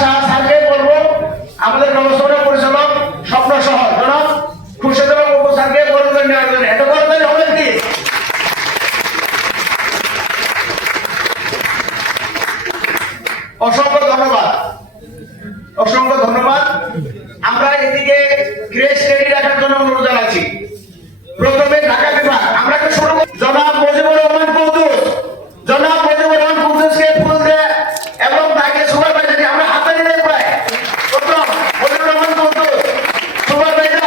স্যারকে বলবো আমাদের ব্যবস্থাপনা পরিচালক স্বপ্ন সহ জনাব খুরশেদুল বাবু স্যারকে বলবেন নেওয়ার জন্য। এত করতে হবে কি? অসংখ্য ধন্যবাদ, অসংখ্য ধন্যবাদ। আমরা এদিকে গ্রেস রেডি রাখার জন্য অনুরোধ জানাচ্ছি। প্রথমে ঢাকা বিভাগ আমরা শুরু জনাব মুজিবুর রহমান কুদ্দুস, জনাব মুজিবুর রহমান কুদ্দুসকে ফুল দিয়ে এবং তাকে সুপারভাইজারকে আমরা হাতে নিয়ে প্রায় প্রথম মুজিবুর রহমান কুদ্দুস সুপারভাইজার।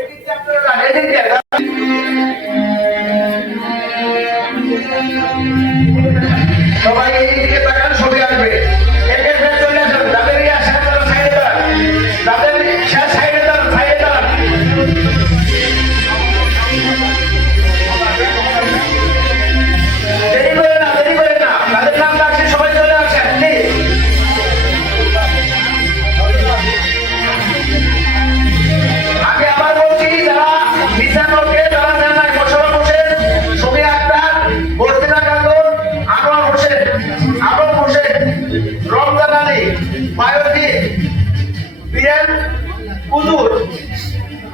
এদিকে আপনারা যান, এদিকে যান। সবাই এইদিকে তাকান, ছবি আসবে। একের পর চলে আসুন, তাদেরই আসেন, তারা সাইডে দাঁড়ান, তাদের সাইডে দাঁড়ান, সাইডে দাঁড়ান। দেরি করে না, দেরি করে না, তাদের নাম ডাকছে, সবাই চলে আসেন প্লিজ। আমি আবার বলছি, যারা মিজানুরকে যারা নেন নাই, Basra Hossain, Chhobi Akter, Bordina Khatun, Anwar Hossain, Alam Hossain, Ramzan Ali, Bayezid, Biren Kujur,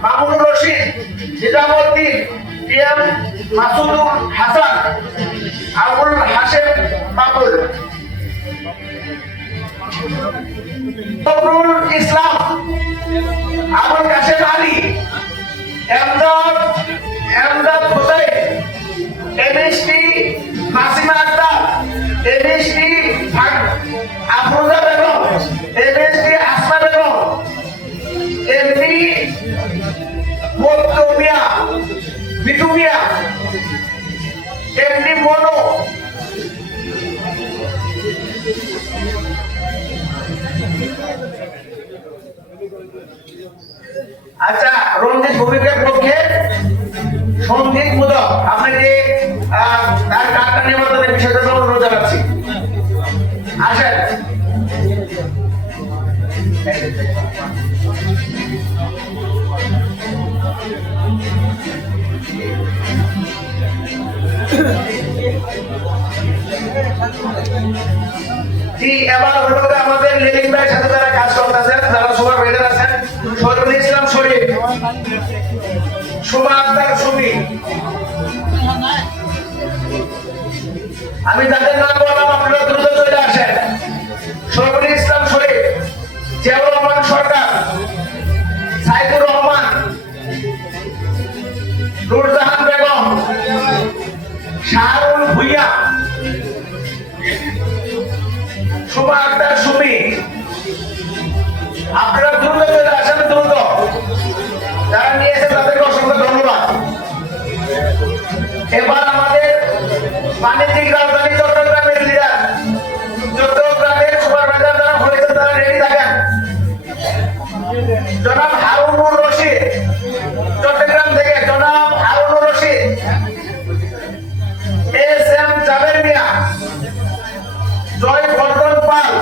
Mamunur Rashid, Nizamuddin, TM Masudul Hasan, Abul Hashem Babul, Fakhrul Islam, Abul Kashem Ali, Emdad Hossain, MST Nasima Akter, MST Afroza Begum, MST Asma Begum, MP Mottu Mia, Bitu Mia, এমনি মনো, আচ্ছা রঞ্জিত ভূমিকার পক্ষে সন্দীপ মুদক আপনাকে তার কার্ডটা নিবন্ধনের বিষয়টা অনুরোধ জানাচ্ছি। আসেন। জি, এবার হলো আমাদের লিভিং ভাইয়ের সাথে যারা কাজ করতেছেন, যারা সুপারভাইজার আছেন, শরীফুল ইসলাম শরীফ, সুমা আক্তার সুমি, আমি তাদের নাম বললাম, আপনারা দ্রুত চলে আসেন। শরীফুল ইসলাম শরীফ, জিয়াউর রহমান সরকার, সাইদুর রহমান, নূরজাহান বেগম, শাহরুল ভুইয়া, সুমা আক্তার সুমি, আপনারা দ্রুত চলে আসেন, দ্রুত। যারা নিয়েছে তাদেরকে অসংখ্য ধন্যবাদ। এবার আমাদের বাণিজ্যিক রাজধানী চট্টগ্রামের লিডার, চট্টগ্রামের সুপারভাইজার যারা হয়েছে তারা রেডি থাকেন। জনাব হারুনুর রশিদ, চট্টগ্রাম থেকে জনাব হারুনুর রশিদ, এস এম জাবের মিয়া, জয় বর্ধন পাল,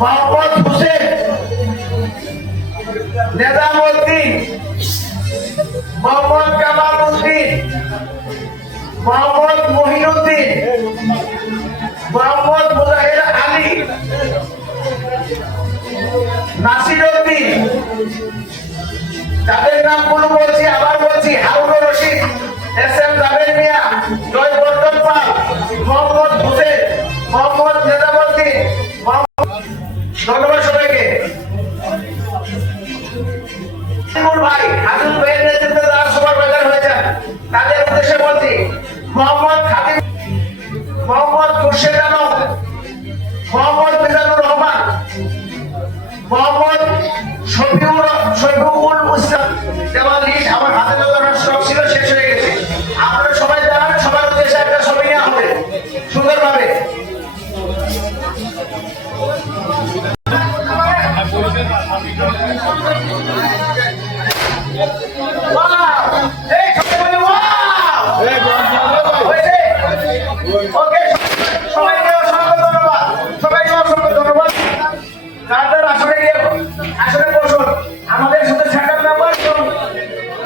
মোহাম্মদ হোসেন, নিজামউদ্দিন, মোহাম্মদ কামাল উদ্দিন, মোহাম্মদ মহিনুদ্দিন, মোহাম্মদ মুজাহির আলী, নাসির উদ্দিন, যাদের নামগুলো বলছি আবার বলছি, হারুনুর রশিদ, এস এম জাবের মিয়া, জয় বর্ধন পাল, মোহাম্মদ হোসেন, মোহাম্মদ নিজামউদ্দিন। ধন্যবাদ সবাইকে। ভাই হাবিবুল ভাইয়ের নেতৃত্বে যারা সুপারভাইজার হয়েছেন তাদের উদ্দেশ্যে বলছি, মোহাম্মদ খাদিম, মোহাম্মদ খুরশেদ আলম, মোহাম্মদ মিজানুর রহমান, মোহাম্মদ শফিউল ইসলাম, দেওয়াল লিস্ট আমার হাতে যত স্টক ছিল শেষ হয়ে গেছে। আপনারা সবাই জানান, সবার উদ্দেশ্যে একটা ছবি নেওয়া হবে সুন্দরভাবে। আমাদের সাথে সেন্টার নাম্বার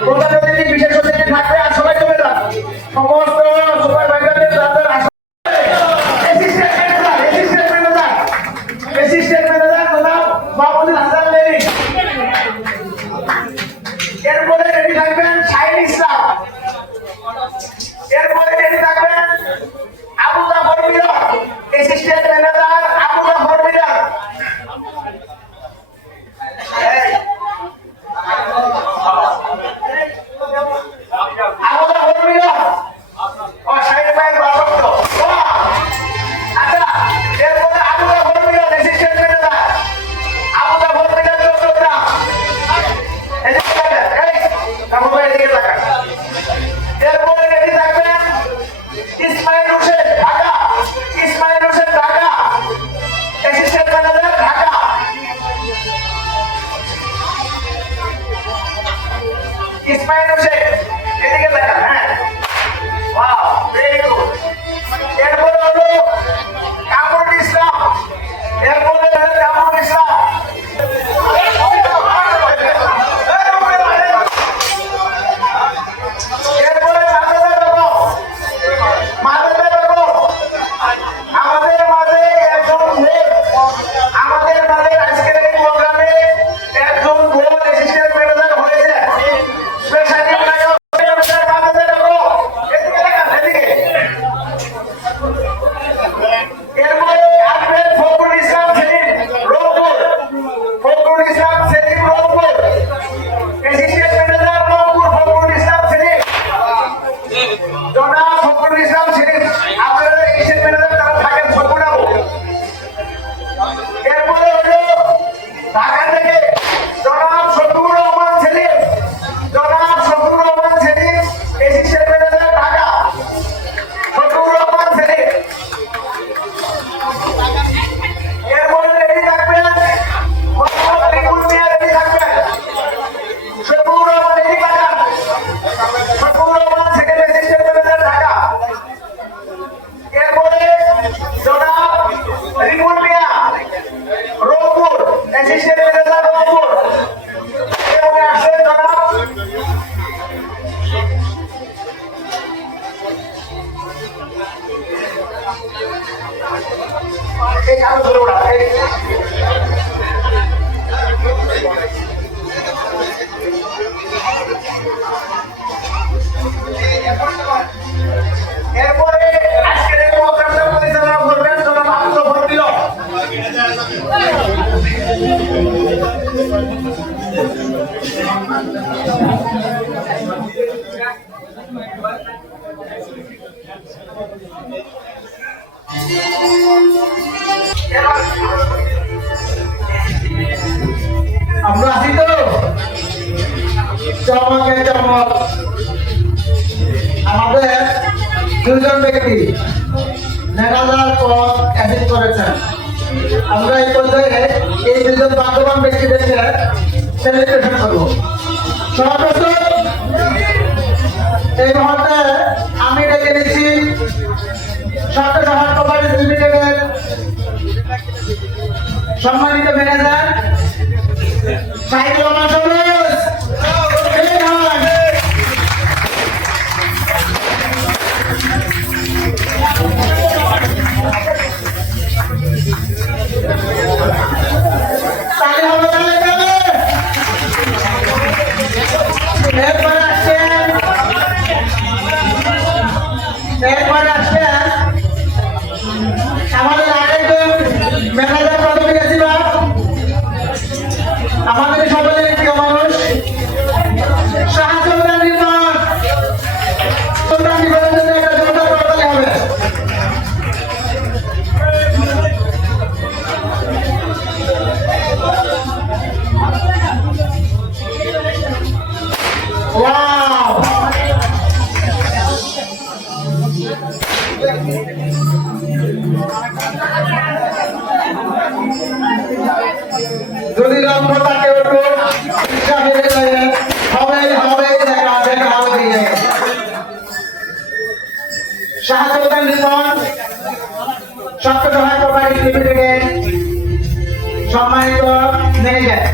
প্রধান অতিথি বিশেষ অতিথি থাকবে, আর সবাই চলে যান। সমস্ত সুপারভাইজারদের তাদের অ্যাসিস্ট্যান্ট ম্যানেজার জনাব মাহমুদুল হাসান লেলি, এরপরে রেডি থাকবেন শাহিন ইসলাম, এরপরে রেডি থাকবেন আবু জাফর মিলন, অ্যাসিস্ট্যান্ট ম্যানেজার আবু জাফর মিলন। ইসমাইল হোসেন এদিকে দেখান। হ্যাঁ, ওয়াও, ভেরি গুড। এরপরে হলো কামরুল ইসলাম, এরপরে হলো কামরুল ইসলাম। এরপরে মাদাদা বেগম, আমাদের মাঝে একজন আমাদের মাঝে আজকের এই প্রোগ্রামে একজন গোল অ্যাসিস্ট্যান্ট ম্যানেজার হয়েছে। স্পেশালি মাদাদা বেগম, এদিকে দেখান, এদিকে। এরপরে আহমেদ ফখরুল ইসলাম সেলিম, রংপুর। Fakhrul Islam Selim, Rangpur, assistant manager Rangpur, Fakhrul Islam Selim. জনাব ফখরুল ইসলাম সেলিম, আপনারা অ্যাসিস্ট্যান্ট ম্যানেজার তারা থাকেন ফখরুল। এরপরে হলো ঢাকা থেকে জনাব শফিকুর রহমান সেলিম, জনাব শফিকুর রহমান সেলিম, অ্যাসিস্ট্যান্ট ম্যানেজার ঢাকা, শফিকুর রহমান সেলিম। এরপরে রেডি থাকবেন মোহাম্মদ রিকুল মিয়া, রেডি থাকবেন। শফিকুর রহমান রেডি থাকেন, Shafiqur Rahman second assistant manager Dhaka. এরপরে জনাব রিকুল মিয়া, রংপুর, অ্যাসিস্ট্যান্ট ম্যানেজার রংপুর। এরপরে আসছে জনাব এই কাগজ ধরে ওঠা, এরপরে আজকের এই প্রোগ্রামটা পরিচালনা করবেন জনাব আব্দুল ফজল। আমরা আছি তো, চমকে চমক। আমাদের দুজন ব্যক্তি ম্যানেজার পদ অ্যাচিভ করেছেন। আমরা এই পর্যায়ে এই দুজন ভাগ্যবান ব্যক্তিদেরকে সেলিব্রেশন করবো। সর্বপ্রথম এই মুহূর্তে আমি ডেকে নিচ্ছি সত্য সহায় কোপারেটিভ লিমিটেডের সম্মানিত ম্যানেজার সাইদুর রহমান সরোজ। এরপরে আসছেন আমাদের আরেকজন ম্যানেজার পদবী গেছিল, আমাদের সকলের প্রিয় মানুষ শাহচন্দ্র নির্মাণ। নির্মাণের জন্য একটা জোরদার করতে হবে। যদি লম্বতা কেউ একটু ইচ্ছা হয়ে যায় হবে দেখা হবে। শাহচন্দ্র নির্মাণ সত্য সহায় কোপারেটিভ লিমিটেডের সম্মানিত ম্যানেজার।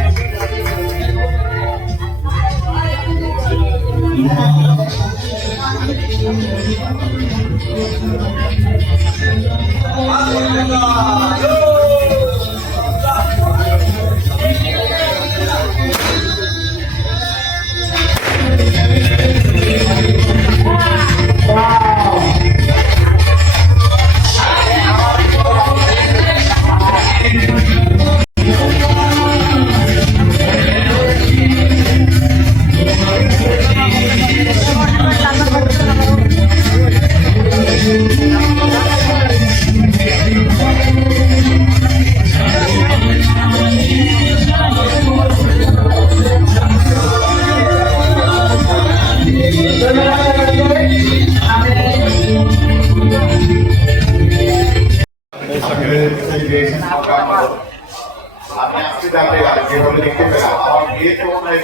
পারে আর যেভাবে দেখতে পেলাম আমার বিয়েতে মনে হয়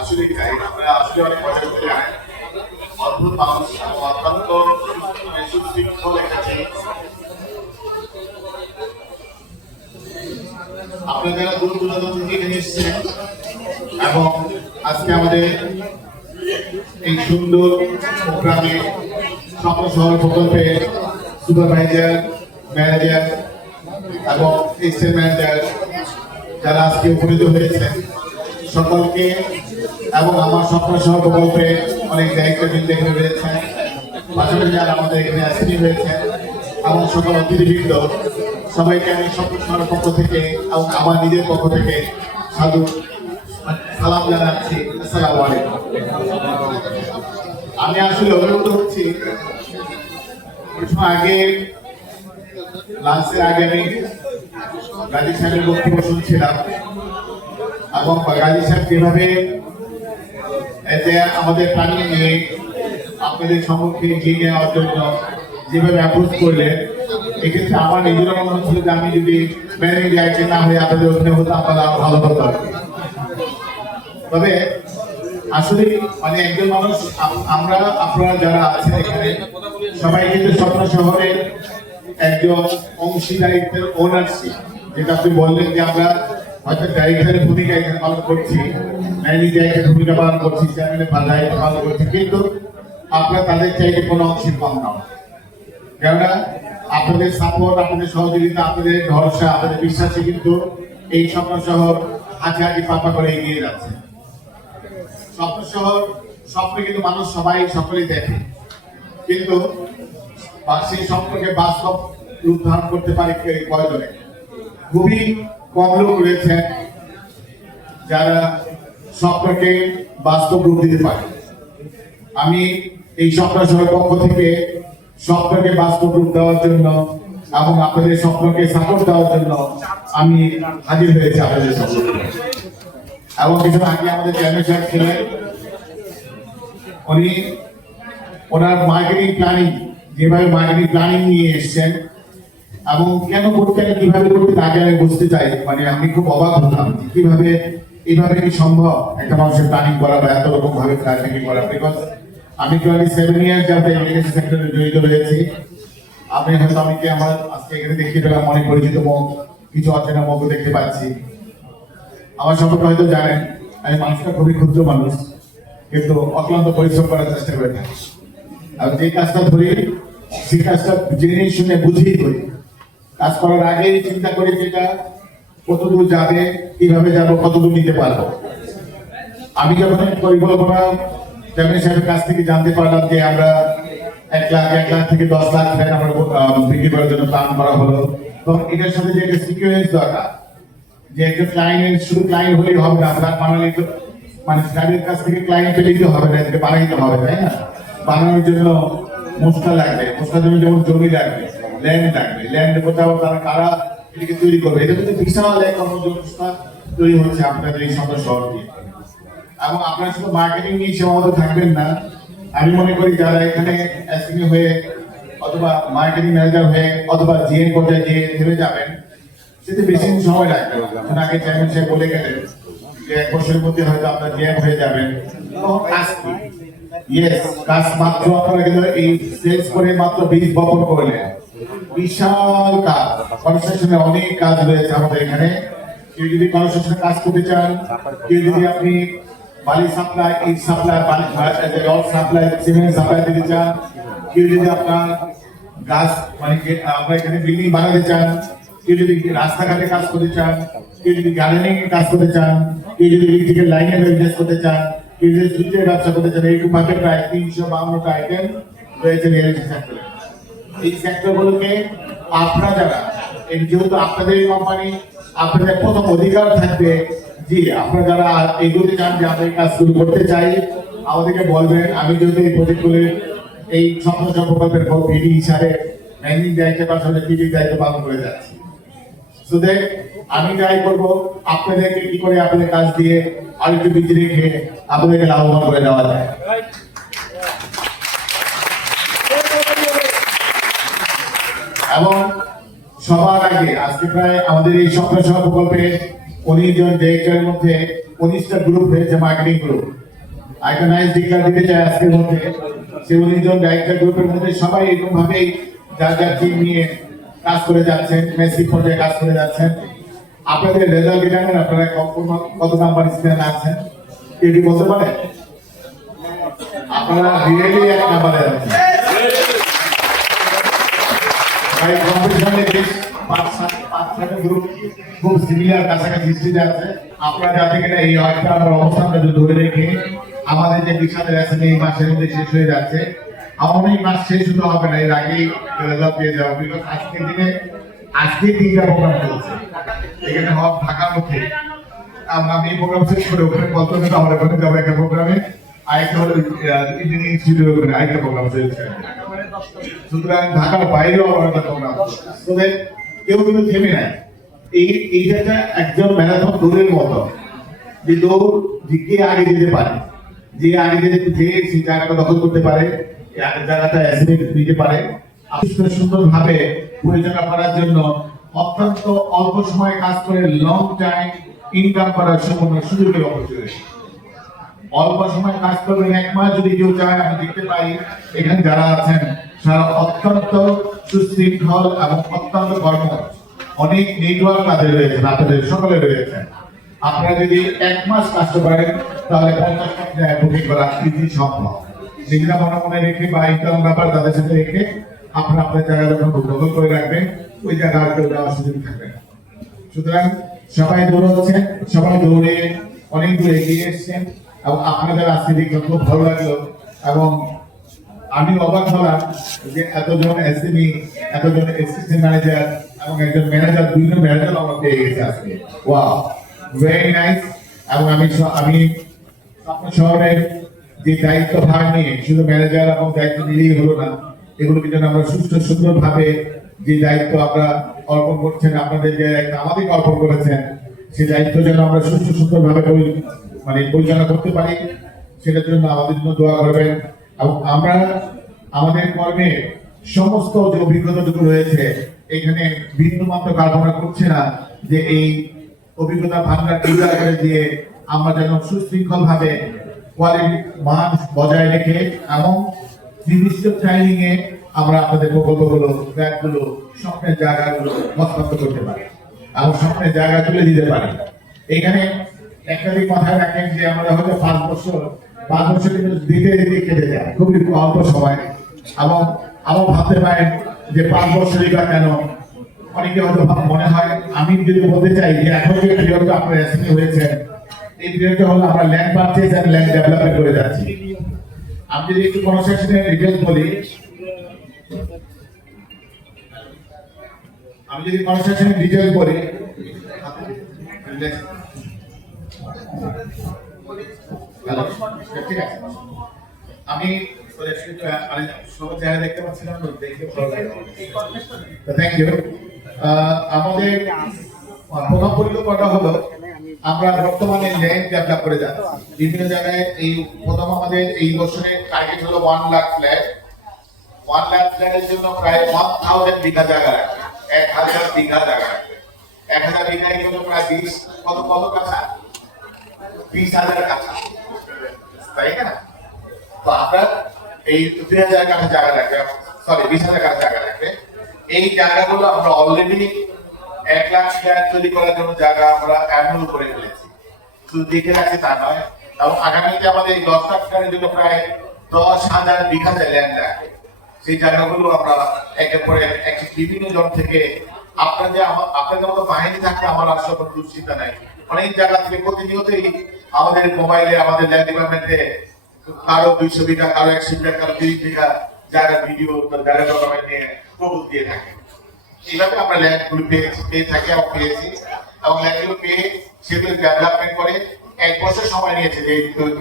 আসলে আমরা আজকে অনেক মজা করতে জানি অদ্ভুত মানুষ অত্যন্ত সুশৃঙ্খল একটা জিনিস। আপনারা যারা দূর দূরান্ত থেকে এখানে এসেছেন এবং আজকে আমাদের এই সুন্দর প্রোগ্রামে স্বপ্ন শহর প্রকল্পে সুপারভাইজার, ম্যানেজার এবং এক্সিস্ট্যান্ট ম্যানেজার যারা আজকে উপনীত হয়েছেন সকলকে এবং আমার স্বপ্ন শহর প্রকল্পে অনেক দায়িত্ববৃন্দ এখানে রয়েছেন, পাশাপাশি যারা আমাদের এখানে অ্যাসিস্ট্যান্ট রয়েছেন এবং সকল অতিথিবৃন্দ সবাইকে আমি স্বপ্ন শহরের পক্ষ থেকে এবং আমার নিজের পক্ষ থেকে সালাম জানাচ্ছি। আসসালামু আলাইকুম। আমি আসলে অভিভূত হচ্ছি কিছু আগে লাঞ্চের আগে আমি গাজী সাহেবের বক্তব্য শুনছিলাম এবং গাজী সাহেব যেভাবে আমাদের প্ল্যানিং নিয়ে আপনাদের সম্মুখে এগিয়ে নেওয়ার জন্য যেভাবে অ্যাপ্রোচ করলেন, এক্ষেত্রে আমার নিজেরও মনে হচ্ছিল যে আমি যদি ম্যানেজিং ডাইরেক্টর না হয়ে আপনাদের ওখানে হতো আপনারা ভালো হতো। তবে আসলে মানে একজন মানুষ আমরা আপনারা যারা আছেন এখানে সবাই কিন্তু স্বপ্ন শহরের একজন অংশীদারিত্বের ওনারশিপ, যেটা আপনি বললেন যে আমরা হয়তো ডাইরেক্টরের ভূমিকা এখানে পালন করছি, ম্যানেজিং ডাইরেক্টরের ভূমিকা পালন করছি, চেয়ারম্যানের দায়িত্ব পালন করছি, কিন্তু আপনারা তাদের চাইতে কোনো অংশীর কম না। কেননা আপনাদের সাপোর্ট, আপনাদের সহযোগিতা, আপনাদের ভরসা, আপনাদের বিশ্বাসে কিন্তু এই স্বপ্ন শহর হাঁটি পাপা করে এগিয়ে যাচ্ছে। স্বপ্ন শহর স্বপ্নে কিন্তু মানুষ সবাই সকলেই দেখে, কিন্তু সেই স্বপ্নকে বাস্তব রূপ ধারণ করতে পারে কয়জনে? খুবই কম লোক রয়েছেন যারা স্বপ্নকে বাস্তব রূপ দিতে পারে। আমি এই স্বপ্ন শহরের পক্ষ থেকে স্বপ্নকে বাস্তব রূপ দেওয়ার জন্য এবং আপনাদের স্বপ্নকে সাপোর্ট দেওয়ার জন্য আমি হাজির হয়েছি আপনাদের স্বপ্ন। এবং কিছু আগে আমাদের চেয়ারম্যান সাহেব ছিলেন, উনি ওনার মার্কেটিং প্ল্যানিং, যেভাবে মার্কেটিং প্ল্যানিং নিয়ে এসছেন এবং কেন করতেন, কিভাবে করতে তাকে আমি বুঝতে চাই। মানে আমি খুব অবাক হতাম কিভাবে এইভাবে কি সম্ভব একটা মানুষের প্ল্যানিং করা বা এত রকম ভাবে প্ল্যানিং করা। বিকজ আমি 27 ইয়ার্স যাতে এগ্রিকালচার সেক্টরে জড়িত রয়েছি। আপনি হয়তো আমাকে আমার আজকে এখানে দেখতে পেলাম অনেক পরিচিত মুখ, কিছু অচেনা মুখও দেখতে পাচ্ছি। আমার সম্পর্কে হয়তো জানেন আমি মানুষটা খুবই ক্ষুদ্র মানুষ, কিন্তু অক্লান্ত পরিশ্রম করার চেষ্টা করে থাকি। আর যে কাজটা ধরি সেই কাজটা জেনে শুনে বুঝেই করি। কাজ করার আগেই চিন্তা করি যেটা কতদূর যাবে, কিভাবে যাবো, কতদূর নিতে পারবো। আমি যখন পরিকল্পনা চেয়ারম্যান সাহেবের কাছ থেকে জানতে পারলাম যে আমরা 1 লাখ থেকে 10 লাখ ফ্ল্যাট আমরা বিক্রি করার জন্য প্ল্যান করা হলো, তখন এটার সাথে যে একটা সিকুয়েন্স দরকার, যে একটা ক্লায়েন্ট শুধু ক্লায়েন্ট হলেই হবে না, ফ্ল্যাট বানালে তো মানে ফ্ল্যাটের কাছ থেকে ক্লায়েন্ট পেলেই তো হবে না, এটাকে বানাইতে হবে, তাই না? বানানোর জন্য মশলা লাগবে, মশলার জন্য যেমন জমি লাগবে, ল্যান্ড লাগবে, ল্যান্ড কোথাও তারা কারা এটাকে তৈরি করবে, এটা কিন্তু বিশাল এক কর্মব্যবস্থা তৈরি হচ্ছে আপনাদের এই স্বপ্ন শহর দিয়ে। এবং আপনারা শুধু মার্কেটিং নিয়ে সীমাবদ্ধ থাকবেন না, আমি মনে করি যারা এখানে এসএমই হয়ে অথবা মার্কেটিং ম্যানেজার হয়ে অথবা জিএম পর্যায়ে গিয়ে থেমে যাবেন, সেটা বেশি সময় লাগবে। এখন আগে চেয়ারম্যান সাহেব বলে গেলেন যে 1 বছরের মধ্যে হয়তো আপনার জিএম হয়ে যাবেন। কাজ কি? ইয়েস, কাজ মাত্র আপনারা কিন্তু এই সেলস করে মাত্র 20 বছর করলেন, বিশাল কাজ। কনস্ট্রাকশনে অনেক কাজ রয়েছে আমাদের এখানে। কেউ যদি কনস্ট্রাকশনে কাজ করতে চান, কেউ যদি আপনি বালি সাপ্লাই, ইট supply, rod supply, cement supply দিতে চান, কেউ যদি আপনার গাছ মানে আমরা এখানে বিল্ডিং বানাতে চান, কেউ যদি রাস্তাঘাটে কাজ করতে চান, কেউ যদি গার্ডেনিং এর কাজ করতে চান, কেউ যদি ইলেকট্রিক্যাল লাইনের বিজনেস করতে চান, কেউ যদি জুটের ব্যবসা করতে চান, এই ভাবে প্রায় 352টা আইটেম রয়েছে রিয়েলিটি সেক্টরে। এই সেক্টরগুলোকে আপনারা যারা যেহেতু আপনাদের এই কোম্পানি, আপনাদের প্রথম অধিকার থাকবে জি আপনারা যারা এগোতে চান যে আমরা এই কাজগুলো করতে চাই আমাদেরকে বলবেন। আমি যেহেতু এই প্রজেক্টগুলির এই স্বপ্ন প্রকল্পের ভিডি হিসাবে ম্যানেজিং ডাইরেক্টর বা পিডি দায়িত্ব পালন করে যাচ্ছি। সুতরাং আমি ট্রাই করবো আপনাদেরকে কি করে আপনাদের কাজ দিয়ে আরেকটু বৃদ্ধি রেখে আপনাদেরকে লাভবান করে দেওয়া যায়। এবং সবার আগে আজকে প্রায় আমাদের এই সপ্তাহ সেবা প্রকল্পে 19 জন ডিরেক্টরের মধ্যে 19টা গ্রুপ হয়েছে, মার্কেটিং গ্রুপ। একটা নাইস ডিক্লার দিতে চাই আজকের মধ্যে, সেই 19 জন ডাইরেক্টর গ্রুপের মধ্যে সবাই এরকম ভাবেই যার যার টিম নিয়ে কাজ করে যাচ্ছেন, মেসিক পর্যায়ে কাজ করে যাচ্ছেন। আপনাদের রেজাল্ট জানেন, আপনারা কত নাম্বার স্ট্যান্ড আছেন কেউ কি বলতে পারে? আপনারা রিয়েলি এক নাম্বারে আছেন। ভাই কম্পিটিশনে বেশ 5-7 গ্রুপ খুব সিমিলার কাছাকাছি স্টেজে আছে। আপনারা যাতে কিনা এই একটা আমরা অবস্থানটা ধরে রেখে আমাদের যে বিশালের আছে এই মাসের মধ্যে শেষ হয়ে যাচ্ছে, আমার এই মাস শেষ হতে হবে না, এর আগেই রেজাল্ট পেয়ে যাবো। বিকজ আজকের দিনে আজকে 3টা প্রোগ্রাম চলছে এখানে হব ঢাকার মধ্যে। আমি এই প্রোগ্রাম শেষ করে ওখানে কলকাতা আমরা ওখানে যাবো একটা প্রোগ্রামে, আরেকটা হলো ইঞ্জিনিয়ারিং ইনস্টিটিউটের ওখানে আরেকটা প্রোগ্রাম চলছে। সুতরাং ঢাকার বাইরেও আমার একটা প্রোগ্রাম, তবে কেউ কিন্তু থেমে নাই। এইটা একজন ম্যারাথন দৌড়ের মতো, যে দৌড় কে আগে যেতে পারে, যে আগে যেতে সেই জায়গাটা দখল করতে পারে, জায়গাটা অ্যাসিড নিতে পারে, সুন্দর ভাবে পরিচালনা করার জন্য অত্যন্ত অল্প সময়ে কাজ করে লং টাইম ইনকাম করার সম্পূর্ণ সুযোগের অপরচুনিটি। অল্প সময় কাজ করবেন, 1 মাস যদি কেউ চায়, আমি দেখতে পাই এখানে যারা আছেন তারা অত্যন্ত সুশৃঙ্খল এবং অত্যন্ত কর্ম, অনেক নেটওয়ার্ক তাদের রয়েছে, আপনাদের সকলে রয়েছে। আপনারা যদি 1 মাস কাজ করেন তাহলে 50 টাকা বুকিং করা ইজি সম্ভব। যেগুলা মনে মনে রেখে বা ইনকাম ব্যাপার তাদের সাথে রেখে আপনারা আপনার জায়গা যখন দখল করে রাখবেন, ওই জায়গা আর কেউ যাওয়ার সুযোগ থাকবে না। সুতরাং সবাই দৌড়াচ্ছেন, সবাই দৌড়ে অনেক দূর এগিয়ে এসছেন এবং আপনাদের আজকে দেখে খুব ভালো লাগলো। এবং আমি অবাক হলাম যে এতজন এসএমই, এতজন অ্যাসিস্ট্যান্ট ম্যানেজার এবং একজন ম্যানেজার, 2জন ম্যানেজার আমরা পেয়ে গেছি আজকে। Wow, very nice. এবং আমি স্বপ্ন শহরের যে দায়িত্ব ভার নিয়ে শুধু ম্যানেজার এবং দায়িত্ব নিলেই হলো না, এগুলোকে যেন আমরা সুস্থ সুন্দর ভাবে যে দায়িত্ব আমরা অর্পণ করছেন, আপনাদের যে আমাদের অর্পণ করেছেন, সেই দায়িত্ব যেন আমরা সুস্থ সুন্দর ভাবে পরিচালনা করতে পারি, সেটার জন্য আমাদের জন্য দোয়া করবেন। এবং আমরা আমাদের কর্মে সমস্ত যে অভিজ্ঞতাটুকু রয়েছে এখানে ভিন্ন মাত্র কল্পনা করছে না যে এই অভিজ্ঞতা ভান্ডার ক্লিয়ার করে দিয়ে আমরা যেন সুশৃঙ্খল ভাবে কোয়ালিটি মান বজায় রেখে এবং নির্দিষ্ট টাইমিং এ আমরা আপনাদের প্রকল্পগুলো, ব্যাগগুলো, স্বপ্নের জায়গাগুলো হস্তান্তর করতে পারি এবং স্বপ্নের জায়গা তুলে দিতে পারি। এখানে একটা দিক মাথায় রাখেন যে আমরা হয়তো 5 বছর কিন্তু দিতে দিতে কেটে যায়, খুবই অল্প সময়। এবং আবার ভাবতে পারেন যে 5 বছরই বা কেন, অনেকে হয়তো মনে হয়। আমি যদি বলতে চাই যে এখন যে পিরিয়ডটা আপনার এসএমই হয়েছে, এই পিরিয়ডটা হলো আমরা land purchase and land development করে যাচ্ছি। আমি যদি একটু কনস্ট্রাকশনের ডিটেইলস বলি, আমি যদি কনস্ট্রাকশনের ডিটেইলস বলি, ঠিক আছে, আমি সবার চেহারা দেখতে পাচ্ছিলাম, দেখে ভালো লাগে। Thank you. আমাদের প্রথম পরিকল্পনা হলো আমরা বর্তমানে ল্যান্ড ডেভেলপ করে যাচ্ছি বিভিন্ন জায়গায়। এই প্রথম আমাদের এই বছরের টার্গেট হলো 1 লাখ ফ্ল্যাট। 1 লাখ ফ্ল্যাটের জন্য প্রায় 1000 বিঘা জায়গা রাখবে, 1000 বিঘা জায়গা রাখবে। 1000 বিঘার জন্য প্রায় 20 কত কাছা, 20,000 কাছা, তাই না? তো আমরা এই 2000 কাঠা জায়গা রাখবে, সরি 20,000 কাঠা জায়গা রাখবে। এই জায়গাগুলো আমরা অলরেডি 1 লাখ ফ্ল্যাট তৈরি করার জন্য জায়গা আমরা অ্যানুয়াল করে ফেলেছি, শুধু দেখে রাখছি তা নয়। এবং আগামীতে আমাদের এই 10 লাখ ফ্ল্যাটের জন্য প্রায় 10,000 বিঘা ল্যান্ড রাখবে। সেই জায়গাগুলো আমরা একে পরে বিভিন্ন জন থেকে আপনাদের মতো বাহিনী থাকলে আমার আসলে কোনো দুশ্চিন্তা নাই। অনেক জায়গা থেকে প্রতিনিয়তই আমাদের মোবাইলে, আমাদের ল্যান্ড ডিপার্টমেন্টে কারো 200 বিঘা, কারো 100 বিঘা, কারো 30 বিঘা জায়গা ভিডিও জায়গা ডকুমেন্ট নিয়ে প্রপোজ দিয়ে থাকে। এইভাবে আমরা ল্যান্ডগুলো পেয়ে থাকি এবং পেয়েছি, এবং ল্যান্ডগুলো পেয়ে সেগুলো ডেভেলপমেন্ট করে 1 বছর সময় নিয়েছে। যে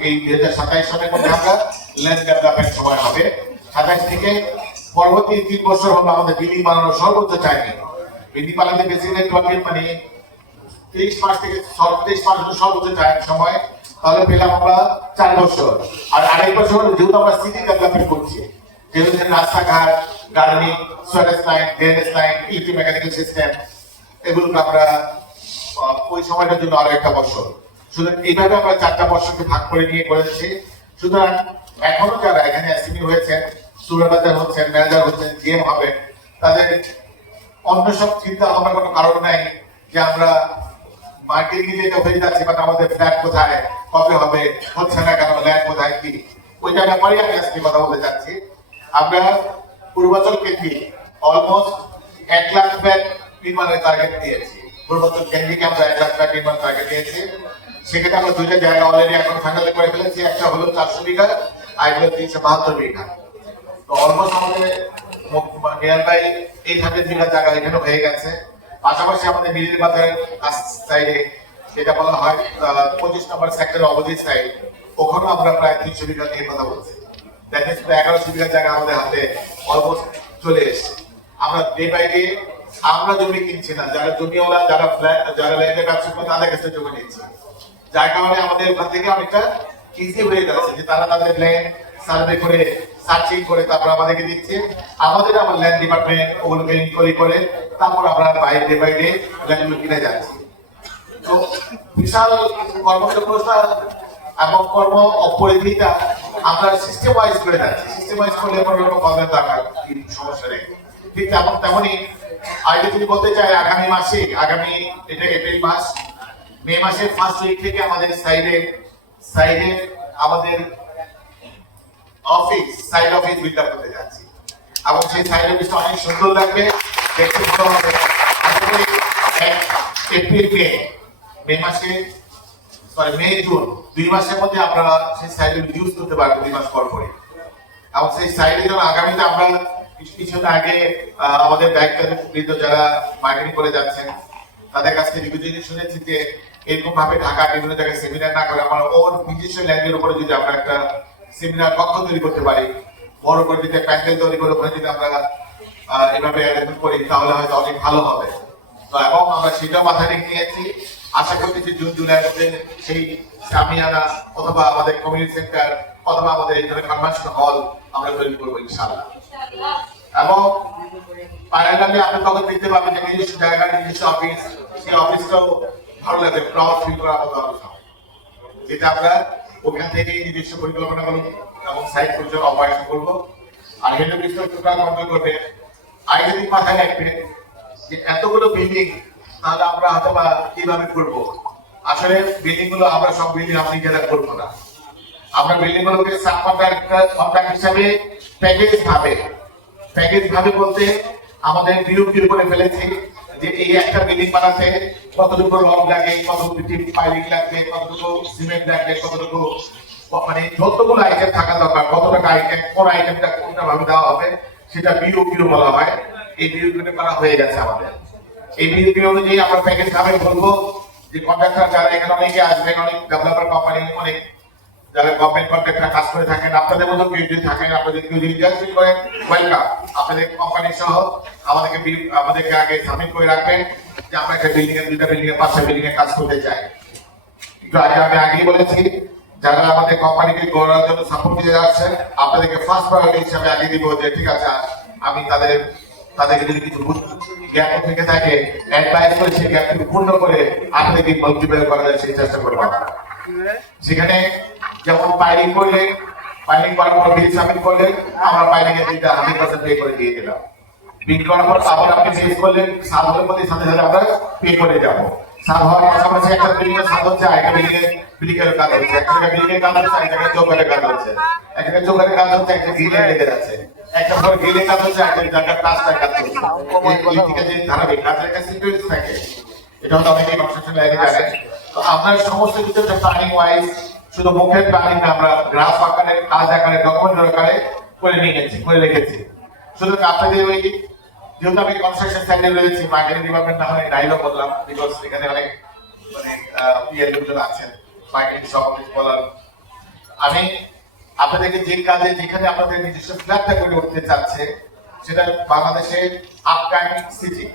এই 2027 সালের মধ্যে আমরা ল্যান্ড ডেভেলপমেন্ট সময় হবে। 27 থেকে পরবর্তী 3 বছর হলো আমাদের বিল্ডিং বানানোর সর্বোচ্চ চাইনি। বিল্ডিং বানাতে বেশি মানে 30 মাস থেকে 30 মাস সর্বোচ্চ সময়, তাহলে পেলাম আমরা 4 বছর। আর 2.5 বছর যেহেতু আমরা সিটি ডেভেলপমেন্ট করছি, যেহেতু রাস্তাঘাট, gardening, sewerage line, drainage line, electric system, এগুলোকে আমরা ওই সময়টার জন্য আরো একটা বছর, সুতরাং এইভাবে আমরা 4টা বছরকে ভাগ করে নিয়ে করেছি। সুতরাং এখনো যারা এখানে অ্যাসিমি হয়েছেন, সুপারভাইজার হচ্ছেন, ম্যানেজার হচ্ছেন, জিএম হবে, তাদের অন্য সব চিন্তা ভাবনার কোনো কারণ নাই যে আমরা মার্কেটিং যেটা হয়ে যাচ্ছে, বাট আমাদের ফ্ল্যাট কোথায়, কবে হবে, হচ্ছে না কেন, ল্যান্ড কোথায়, কি, ওইটা ব্যাপারে আমি আজকে কথা বলতে চাচ্ছি। আমরা পূর্বাচল কেন্দ্রিক অলমোস্ট 1 লাখ ফ্ল্যাট নির্মাণের টার্গেট দিয়েছি। পূর্বাচল কেন্দ্রিক আমরা 1 লাখ ফ্ল্যাট নির্মাণ টার্গেট দিয়েছি। সেক্ষেত্রে আমরা 2টা জায়গা অলরেডি এখন ফাইনাল করে ফেলেছি। একটা হলো 400 বিঘা, আর হলো 372 বিঘা। তো অলমোস্ট আমাদের নিয়ার বাই 800 বিঘা জায়গা এখানে হয়ে গেছে। পাশাপাশি আমাদের মিলির বাজারের সাইডে, যেটা বলা হয় 25 নম্বর সেক্টরের অপোজিট সাইড, ওখানে আমরা প্রায় 300 বিঘা নিয়ে কথা বলছি। দ্যাট মিনস প্রায় 1100 বিঘা জায়গা আমাদের হাতে অলমোস্ট চলে এসেছে। আমরা ডে বাই ডে আমরা জমি কিনছি না, যারা জমিওয়ালা, যারা ফ্ল্যাট, যারা ল্যান্ডে ব্যবসা করে, তাদের কাছে জমি নিচ্ছি, যার কারণে আমাদের ওখান থেকে অনেকটা ইজি হয়ে যাচ্ছে যে তারা তাদের ল্যান্ড সার্ভে করে, সার্চিং করে তারপর আমাদেরকে দিচ্ছে। আমাদের আমার ল্যান্ড ডিপার্টমেন্ট ওগুলোকে ইনকোয়ারি করে তারপর আমরা ডে বাই ডে ল্যান্ডগুলো কিনে যাচ্ছি। তো বিশাল কর্মদক্ষতা এবং কর্ম অপরিধিতা আমরা সিস্টেম ওয়াইজ করে যাচ্ছি। সিস্টেম ওয়াইজ করলে কোনো প্রবলেম থাকার সমস্যা নেই। ঠিক তেমনই আগে যদি বলতে চাই, আগামী মাসে, আগামী এটা এপ্রিল মাস, মে মাসের ফার্স্ট উইক থেকে আমাদের সাইডে আমাদের সাইড অফিস বিল্ড আপ করতে যাচ্ছি, এবং সেই সাইড অফিসটা অনেক সুন্দর লাগবে, দেখতে ভালো হবে। আসলে এপ্রিল মে মাসে, মে জুন 2 মাসের মধ্যে আমরা সেই সাইড ইউজ করতে পারবো 2 মাস পর পরে। এবং সেই সাইডে যখন আগামীতে আমরা কিছুদিন আগে আমাদের দায়িত্ববৃন্দ যারা মার্কেটিং করে যাচ্ছেন তাদের কাছ থেকে বিভিন্ন শুনেছি যে এরকম ভাবে ঢাকা বিভিন্ন জায়গায় সেমিনার না করে আমরা ওর নিজস্ব ল্যান্ডের উপরে যদি আমরা একটা সেমিনার কক্ষ তৈরি করতে পারি, বড় করে যদি প্যান্ডেল তৈরি করে ওখানে যদি আমরা এভাবে অ্যারেঞ্জ করি, তাহলে হয়তো অনেক ভালো হবে। তো এবং আমরা সেটাও মাথায় রেখে নিয়েছি। আশা করতেছি জুন জুলাইয়ের মধ্যে সেই সামিয়ানা অথবা আমাদের কমিউনিটি সেন্টার অথবা আমাদের এই ধরনের কনভেনশন হল আমরা তৈরি করবো ইনশাআল্লাহ। এবং প্যারালালি আপনি তখন দেখতে পাবেন যে নিজস্ব জায়গা, নিজস্ব অফিস, সেই অফিসটাও ভালো লাগবে, প্রাউড ফিল করার মতো অফিস হবে, যেটা আমরা ওখান থেকে নিজস্ব পরিকল্পনা করবো এবং সাইট পরিচয় অপারেশন করবো। আর হেড অফিস টোটাল কন্ট্রোল করবে। আইডেন্টি মাথায় রাখবে যে এতগুলো বিল্ডিং, তাহলে আমরা হয়তো বা কিভাবে করবো। আসলে বিল্ডিং গুলো আমরা সব বিল্ডিং আপনি নিজেরা করবো না, আমরা বিল্ডিং গুলোকে সাব কন্ট্রাক্ট হিসাবে প্যাকেজ ভাবে বলতে আমাদের বিরক্তির করে ফেলেছি যে এই একটা বিল্ডিং বানাতে কতটুকু রড লাগে, কতটুকু পাইলিং লাগবে, কতটুকু সিমেন্ট লাগবে, কতটুকু মানে যতগুলো আইটেম থাকা দরকার, কত টাকা আইটেম, কোন আইটেমটা কোনটা ভাবে দেওয়া হবে, সেটা বিরক্তিও বলা হয়। এই বিরক্তিটা করা হয়ে গেছে আমাদের। এই বিরক্তি অনুযায়ী আমরা প্যাকেজ ভাবে বলবো যে কন্ট্রাক্টর যারা এখানে অনেকে আসবেন, অনেক ডেভেলপার কোম্পানি, অনেক যারা গভর্নমেন্ট কন্ট্রাক্টর কাজ করে থাকেন, আপনাদের মধ্যে কেউ যদি থাকেন, আপনাদের কেউ যদি ইন্ডাস্ট্রি করেন, ওয়েলকাম। আপনাদের কোম্পানি সহ আমাদেরকে আগে সাবমিট করে রাখবেন যে আমরা একটা বিল্ডিং এর, 2টা বিল্ডিং এর, 5টা বিল্ডিং এর কাজ করতে চাই। একটু আগে আমি আগেই বলেছি, যারা আমাদের কোম্পানিকে গড়ার জন্য সাপোর্ট দিয়ে যাচ্ছেন, আপনাদেরকে ফার্স্ট প্রায়োরিটি হিসাবে আগে দিব যে ঠিক আছে, আমি তাদেরকে যদি কিছু গ্যাপ থেকে থাকে অ্যাডভাইস করে সেই গ্যাপটুকু পূর্ণ করে আপনাদেরকে মাল্টিপ্লাই করা যায় সেই চেষ্টা করবো। সেখানে যেমন পাইলিং করলেন, পাইলিং করার পর বিল সাবমিট করলেন, আমরা পাইলিং এর বিলটা 100% পে করে দিয়ে দিলাম। বিল করার পর আবার আপনি ফেস করলেন, সাব হলে প্রতি সাথে সাথে আমরা পে করে যাব। সাব হওয়ার পাশাপাশি একটা বিল্ডিং এর সাব হচ্ছে, একটা বিল্ডিং এর কাজ হচ্ছে, একটা বিল্ডিং এর কাজ হচ্ছে, একটা চৌকাঠের কাজ হচ্ছে, একটা চৌকাঠের কাজ হচ্ছে, একটা গিলে লেগে যাচ্ছে, একটা ঘর গিলে কাজ হচ্ছে, একটা জায়গা প্লাস্টার কাজ হচ্ছে। এই পলিটিক্যাল যে ধারাবাহিক কাজের একটা সিকুয়েন্স থাকে, এটা হয়তো অনেকেই কনস্ট্রাকশন লাইনে জানেন। তো আপনার সমস্ত কিছু প্ল্যানিং ওয়াইজ, শুধু মুখের প্ল্যানিং না, আমরা গ্রাফ আকারে, কাজ আকারে, ডকুমেন্ট আকারে করে রেখেছি। শুধু আপনাদের ওই যেহেতু আমি কনস্ট্রাকশন সাইডে রয়েছি, মার্কেটিং ডিপার্টমেন্ট না হয় ডাইলগ বললাম, বিকজ এখানে অনেক মানে পিএল লোকজন আছেন, মার্কেটিং সভাপতি বলার। আমি আপনাদেরকে যে কাজে, যেখানে আপনাদের নিজস্ব ফ্ল্যাটটা করে উঠতে চাচ্ছে, সেটা বাংলাদেশের আপকামিং সিটি,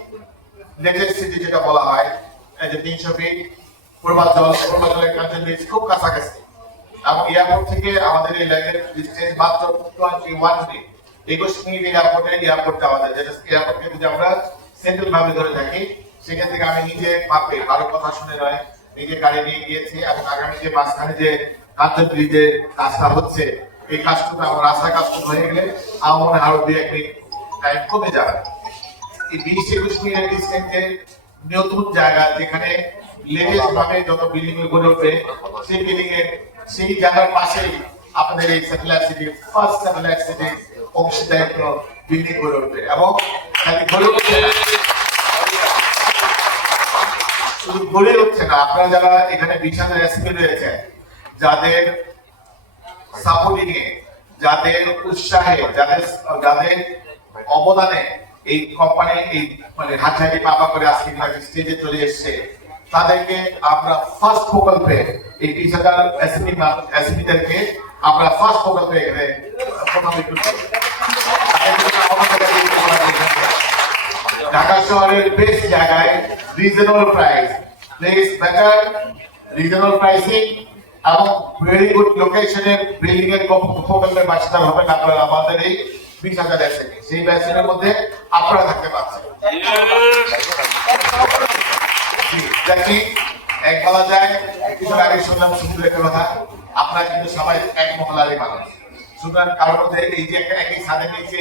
লেটেস্ট সিটি যেটা বলা হয়, এই যে 300 ফিট পূর্বাঞ্চলের কাছে খুব কাছাকাছি, এবং এয়ারপোর্ট থেকে আমাদের এই ল্যান্ডের ডিস্টেন্স মাত্র 21 মিনিট। 21 মিনিট এয়ারপোর্ট যাওয়া যায়, যেটা এয়ারপোর্টকে যদি আমরা সেন্ট্রাল ভাবে ধরে থাকি, সেখান থেকে আমি নিজে মাপে কারো কথা শুনে নয় নিজে গাড়ি নিয়ে গিয়েছি, এবং আগামী যে মাঝখানে যে কার্যকরী যে কাজটা হচ্ছে, এই কাজটা আমার রাস্তা কাজ হয়ে গেলে আমার মনে হয় আরো 2-1 মিনিট টাইম কমে যাবে। এই 20-21 মিনিটের ডিস্টেন্সে নতুন জায়গা যেখানে লেটেস্ট ভাবে যত বিল্ডিং গড়ে উঠবে, সেই বিল্ডিং এর সেই জায়গার পাশেই আপনাদের এই satellite city, first satellite city অংশীদারিত্ব বিল্ডিং গড়ে উঠবে। এবং গড়ে উঠছে না, শুধু গড়ে উঠছে না, আপনারা যারা এখানে 20,000 এসপি রয়েছে, যাদের সাপোর্টিং এ, যাদের উৎসাহে, যাদের অবদানে এই কোম্পানি এই মানে হাতছাড়ি পাপা করে আজকে স্টেজে চলে এসছে, তাদেরকে আমরা ফার্স্ট প্রকল্পে এই 20,000 এসএমইদেরকে আমরা ফার্স্ট প্রকল্পে এখানে প্রথম ঢাকা শহরের বেস্ট জায়গায় reasonable price, place better, reasonable pricing এবং ভেরি গুড লোকেশনের বিল্ডিং এর প্রকল্পের বাসিন্দা হবেন আপনারা আমাদের এই 20,000 এসএমই। সেই ব্যাচের মধ্যে আপনারা থাকতে পারছেন। এক বলা যায়, কিছু আগে শুনলাম সুন্দর একটা কথা, আপনারা কিন্তু সবাই এক মহলারই মানুষ, সুতরাং কারোর মধ্যে এই যে একটা একই ছাদের নিচে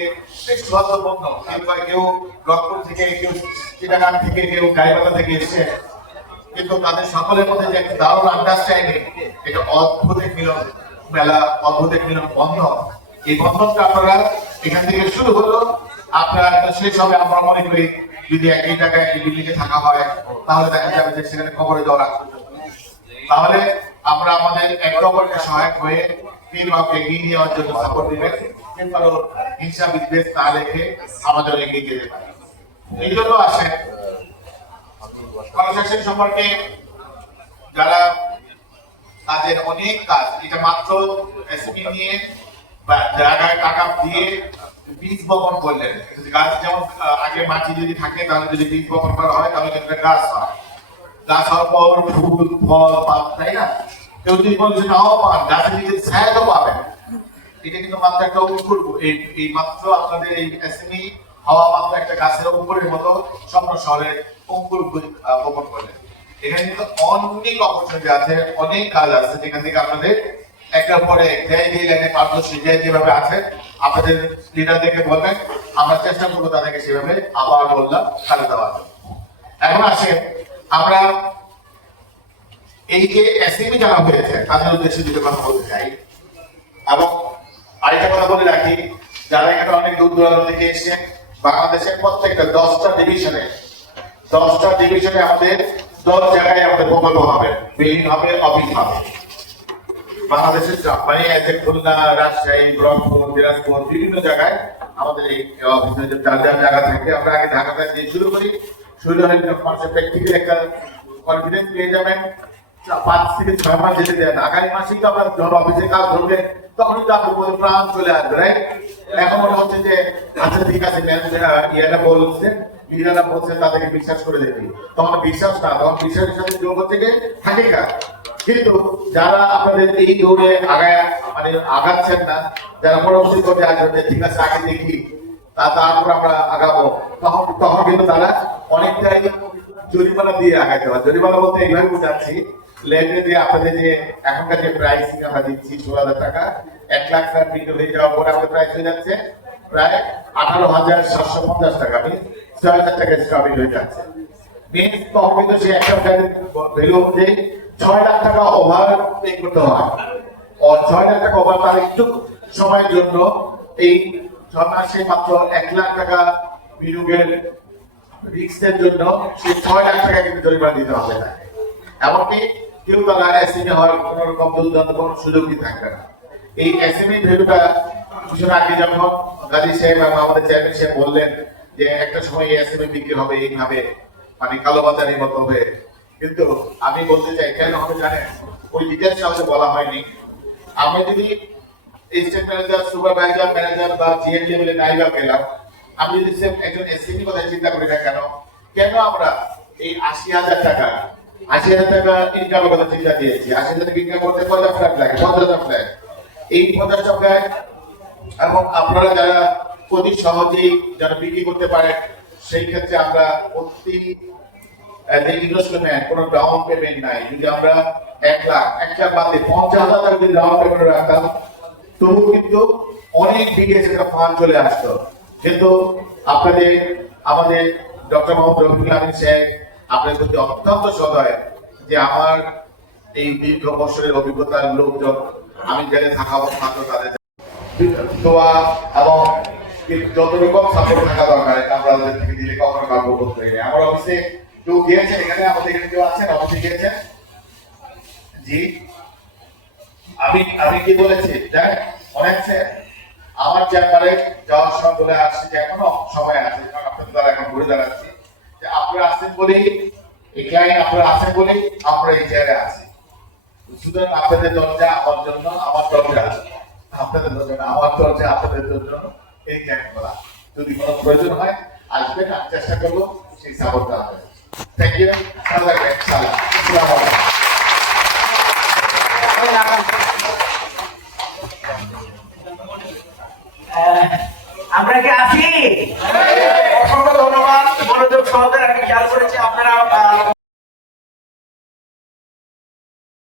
সুবন্ধ, কেউ রংপুর থেকে, কেউ চিটাগাং থেকে, কেউ গাইবান্ধা থেকে এসেছে, কিন্তু তাদের সকলের মধ্যে যে একটা দারুণ আন্ডারস্ট্যান্ডিং, এটা অদ্ভুত এক মিলন মেলা, অদ্ভুত এক মিলন বন্ধন। এই বন্ধনটা আপনারা এখান থেকে শুরু হলো, আপনারা শেষ হবে আমরা মনে করি যদি একই জায়গায় একই বিল্ডিং এ থাকা হয়, তাহলে দেখা যাবে যে সেখানে খবরে দেওয়া, তাহলে আমরা আমাদের একে অপরকে সহায়ক হয়ে টিমকে এগিয়ে নিয়ে যাওয়ার জন্য সাপোর্ট দিবেন, কিন্তু হিসাব বিদ্বেষ না রেখে আমাদের এগিয়ে যেতে পারি। এই জন্য আসেন কনস্ট্রাকশন সম্পর্কে যারা তাদের অনেক কাজ, এটা মাত্র এসপি নিয়ে বা জায়গায় টাকা দিয়ে বীজ বপন করলেন। গাছ যেমন আগে মাটি যদি থাকে, তাহলে যদি বীজ বপন করা হয় তাহলে কিন্তু গাছ হয়, গাছ হওয়ার পর ফুল ফল পান, তাই না? কেউ যদি কোনো কিছু নাও পান, গাছের নিজের ছায়া তো পাবেন। এটা কিন্তু মাত্র একটা অঙ্কুর, এই মাত্র আপনাদের এই এসএমই হওয়া মাত্র একটা গাছের অঙ্কুরের মতো স্বপ্ন শহরের অঙ্কুর বপন করলেন। এখানে কিন্তু অনেক অপরচুনিটি আছে, অনেক কাজ আছে, যেখান থেকে আপনাদের একটার পরে যে লাইনে পারদর্শী যেভাবে আছে আপনাদের লিডারদেরকে বলবেন, আমরা চেষ্টা করবো তাদেরকে সেভাবে আবার বললাম কাজে দেওয়ার জন্য। এখন আসে আমরা এই যে এসএমই যারা হয়েছে তাদের উদ্দেশ্যে দুটো কথা বলতে চাই, এবং আরেকটা কথা বলে রাখি, যারা এখানে অনেক দূর দূরান্ত থেকে এসেছেন, বাংলাদেশের প্রত্যেকটা 10টা ডিভিশনে আমাদের 10 জায়গায় আমাদের প্রকল্প হবে, বিল্ডিং হবে, অফিস হবে। বাংলাদেশের মানে খুলনা, রাজশাহী, রংপুর, দিনাজপুর, বিভিন্ন জায়গায় আমাদের এই অফিসের যার জায়গা থাকে। আমরা আগে ঢাকাতে দিয়ে শুরু করি, শুরু হলে প্র্যাকটিক্যাল একটা কনফিডেন্স পেয়ে যাবেন। 5 থেকে 6 মাস যেতে দেন, আগামী মাসেই তো আপনার যখন অফিসে কাজ ধরবেন তখনই তো আপনার প্রাণ চলে আসবে, রাইট? এখন মনে হচ্ছে যে আচ্ছা ঠিক আছে, ইয়েরা বলছে, লিডাররা বলছে, তাদেরকে বিশ্বাস করে দেবে, তখন বিশ্বাস না, তখন বিশ্বাসের সাথে যোগ হচ্ছে গিয়ে থাকে কাজ। কিন্তু যারা আপনাদের এই দৌড়ে আগাচ্ছেন না, যারা পরবর্তী পর্যায়ে আসবেন ঠিক আছে আগে দেখি তারপর আমরা আগাবো, তখন কিন্তু তারা অনেকটাই জরিমানা দিয়ে আগাতে হয়। জরিমানা বলতে এইভাবে বোঝাচ্ছি, লেটে যে আপনাদের যে এখনকার যে প্রাইসিং আমরা দিচ্ছি 16,000 টাকা, 1 লাখ টাকা বিল হয়ে যাওয়ার পরে আমাদের প্রাইস হয়ে যাচ্ছে প্রায় 18,750 টাকা, 6,000 টাকা স্ট্রাবিল হয়ে যাচ্ছে। মেন তখন কিন্তু সে একটা ভ্যালু অনুযায়ী 6 লাখ টাকা ওভার পে করতে হয়, আর 6 লাখ টাকা ওভার তার একটু সময়ের জন্য এই 6 মাসে মাত্র 1 লাখ টাকা বিনিয়োগের রিস্কের জন্য সে 6 লাখ টাকা কিন্তু জরিমানা দিতে হবে না। এমনকি কেউ তারা এসএমই হওয়ার কোন রকম কোনো সুযোগই থাকবে না। এই এসএমই ভ্যালুটা কিছু আগে যখন গাজী সাহেব এবং আমাদের চেয়ারম্যান সাহেব বললেন যে একটা সময় এসএমই বিক্রি হবে এইভাবে, মানে কালোবাজারির মতো হবে, কিন্তু আমি বলতে চাই কেন হবে জানেন, ওই ডিটেলস আমাকে বলা হয়নি। আমরা যদি এসিস্ট্যান্ট ম্যানেজার, সুপারভাইজার, ম্যানেজার বা জিএম লেভেলে নাইবা পেলাম, আমি যদি একজন এসএমই কথা চিন্তা করি না কেন আমরা এই 80,000 টাকা ইনকামের কথা চিন্তা দিয়েছি। 80,000 টাকা ইনকাম করতে 50 ফ্ল্যাট লাগে, 50,000 ফ্ল্যাট, এই 50 টাকায়। এবং আপনারা যারা অতি সহজেই যেন বিক্রি করতে পারে, সেই ক্ষেত্রে আমরা অতি ইনভেস্টমেন্ট, কোনো ডাউন পেমেন্ট নাই, যদি আমরা 1 লাখ বাদে 50,000 টাকা যদি ডাউন পেমেন্ট রাখতাম, তবু কিন্তু অনেক বিঘে সেটা ফান্ড চলে আসতো। কিন্তু আপনাদের আমাদের ডক্টর মোহাম্মদ রফিকুল আমিন সাহেব আপনাদের প্রতি অত্যন্ত সদয়, যে আমার এই দীর্ঘ বছরের অভিজ্ঞতার লোকজন, আমি জেলে থাকা মাত্র তাদের দোয়া এবং যত রকম সাপোর্ট থাকা দরকার আমরা ওদের থেকে দিলে কখনো কাউকে করতে পারি না। আমার অফিসে কেউ গিয়েছেন, এখানে আমাদের এখানে কেউ আছেন অফিসে গিয়েছেন? জি, আমি কি বলেছি দেখ, মনে আছে আমার চেম্বারে যাওয়ার সময় বলে আসছি যে এখনো সময় আছে, কারণ আপনাদের দ্বারা এখন ঘুরে দাঁড়াচ্ছি, যে আপনারা আছেন বলেই এই ক্লায়েন্ট, আপনারা আছেন বলেই আমরা এই জায়গায় আছি। সুতরাং আপনাদের দরজা আমার জন্য, আমার দরজা আপনাদের দরজা আমার দরজা আপনাদের জন্য এই ক্যাম্প করা। যদি কোনো প্রয়োজন হয় আসবেন, আমি চেষ্টা করবো সেই সাপোর্টটা হবে। থ্যাংক ইউ, ভালো লাগবে। আমরা কি আছি? অসংখ্য ধন্যবাদ, মনোযোগ সহকারে আমি খেয়াল করেছি আপনারা